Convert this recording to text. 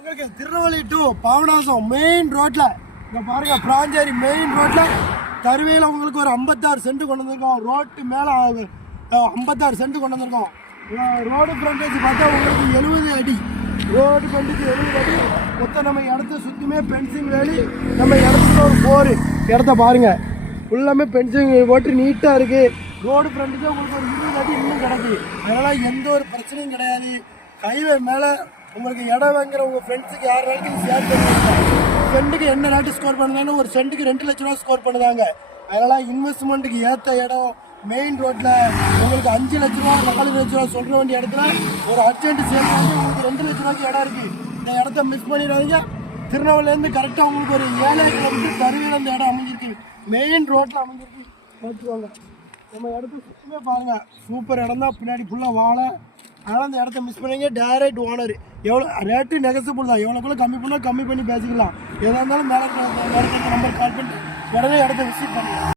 உங்களுக்கு Tirunelveli to Papanasam main ரோட்ல இங்க பாருங்க, பிராஞ்சேரி மெயின் ரோட்ல தருவையில் உங்களுக்கு ஒரு 56 சென்ட் கொண்டு வந்திருக்கோம். ரோட்டு மேலே 56 சென்ட் கொண்டு வந்திருக்கோம். ரோடு ஃப்ரண்டேஜ் பார்த்தா உங்களுக்கு 70 அடி. ரோடு ஃப்ரண்டேஜ் 70 அடி. மொத்தம் நம்ம இடத்த சுற்றியுமே பென்சிங் வேலி. நம்ம இடத்துல ஒரு 4 இடத்த பாருங்க, ஃபுல்லாமே பென்சிங் போட்டு நீட்டாக இருக்குது. ரோடு ஃப்ரண்டேஜ் உங்களுக்கு ஒரு 20 அடி இன்னும் கிடக்கு. அதனால் எந்த ஒரு பிரச்சனையும் கிடையாது. ஹைவே மேலே உங்களுக்கு இடம் வாங்குற உங்கள் ஃப்ரெண்ட்ஸுக்கு யார் வேலைக்கும் ஷேர் பண்ணுவாங்க. சென்ட்டுக்கு என்ன ரேட்டு ஸ்கோர் பண்ணுறாங்க, ஒரு சென்ட்டுக்கு 2 லட்ச ரூபா ஸ்கோர் பண்ணுறாங்க. அதனால் இன்வெஸ்ட்மெண்ட்டுக்கு ஏற்ற இடம் மெயின் ரோட்டில் உங்களுக்கு 5 லட்ச ரூபா 4 லட்ச ரூபா சொல்கிற வேண்டிய இடத்துல ஒரு அர்ஜென்ட் சேல் பண்ணி உங்களுக்கு 2 லட்ச ரூபாய்க்கு இடம் இருக்குது. இந்த இடத்த மிஸ் பண்ணிடுறாங்க. திருநெல்வேலியிலேருந்து கரெக்டாக உங்களுக்கு ஒரு 7 கிலோமீட்டர் தருவையில் இந்த இடம் அமைஞ்சிருக்கு. மெயின் ரோட்டில் அமைஞ்சிருக்கு. பார்த்துக்கோங்க, நம்ம இடத்த சுத்தமே பாருங்கள், சூப்பர் இடம் தான். பின்னாடி ஃபுல்லாக வாழை. அதனால் அந்த இடத்த மிஸ் பண்ணிங்க. டைரக்ட் ஓனர் எவ்வளோ ரேட்டு நெகசபிள் தான். எவ்வளோக்குள்ள கம்மி பண்ணால் கம்மி பண்ணி பேசிக்கலாம். எதாக இருந்தாலும் மேலே நம்பர் கால் பண்ணி உடனே இடத்த விசிட் பண்ணுங்கள்.